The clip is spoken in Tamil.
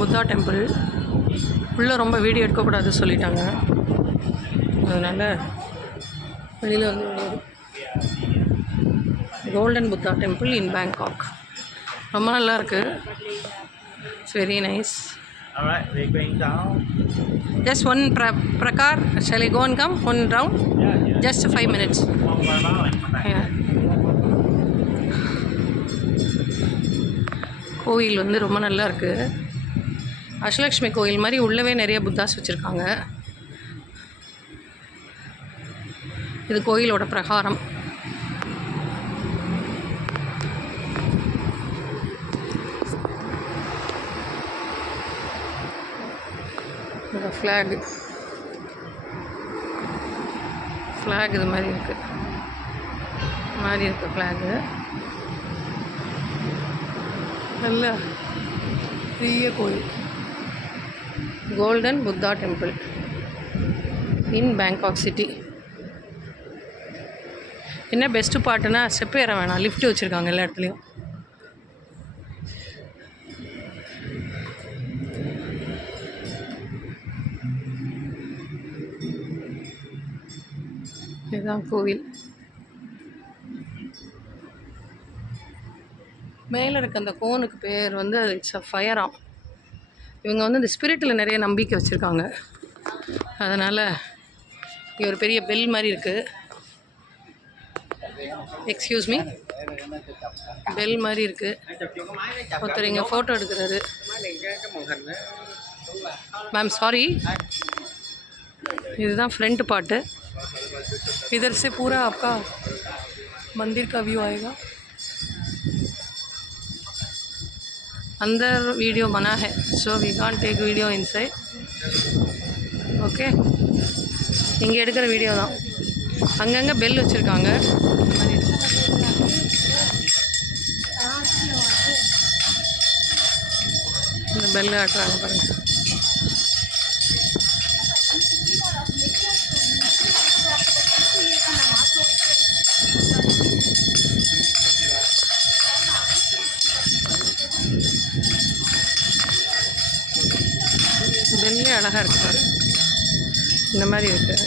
புத்தா டெம்பிள். உள்ளே ரொம்ப வீடியோ எடுக்கக்கூடாது சொல்லிட்டாங்க, அதனால் வெளியில் வந்து golden Buddha temple in Bangkok. ரொம்ப நல்லா இருக்குது. It's very nice. Alright, we're going down. Just one prakar. Shall I go and come one round? Yeah. Just 5 minutes. Yeah. கோயில் வந்து ரொம்ப நல்லா இருக்குது. அஷ்டலக்ஷ்மி கோயில் மாதிரி உள்ளவே நிறைய புத்தாஸ் வச்சுருக்காங்க. இது கோயிலோட பிரகாரம். ஃப்ளாக் இது மாதிரி இருக்குது, ஃப்ளாகு. நல்ல பெரிய கோயில். Golden Buddha temple in Bangkok city. என்ன பெஸ்ட்டு பார்ட்டுனா ஸ்டெப் ஏற வேணாம், லிஃப்ட் வச்சுருக்காங்க எல்லா இடத்துலையும். இதுதான் கோவில். மேலே இருக்க அந்த கோனுக்கு பேர் வந்து இட்ஸ் அ ஃபயராம். இவங்க வந்து இந்த ஸ்பிரிட்டில் நிறைய நம்பிக்கை வச்சுருக்காங்க. அதனால் இங்கே ஒரு பெரிய பெல் மாதிரி இருக்குது. எக்ஸ்கியூஸ் மீ, பெல் மாதிரி இருக்குது. ஒருத்தர் இங்கே ஃபோட்டோ எடுக்கிறாரு. மேம் சாரி, இதுதான் फ्रंट पार्ट. इधर से पूरा आपका मंदिर का व्यू आएगा. अंदर वीडियो बना है, so we can't take video inside. Okay, இங்கே எடுக்கிற வீடியோ தான். அங்கங்கே பெல் வச்சுருக்காங்க. இந்த பெல் ஆட்டுறாங்க பாருங்கள். பெல்லே அழகாக இருக்குது, இந்த மாதிரி இருக்குது.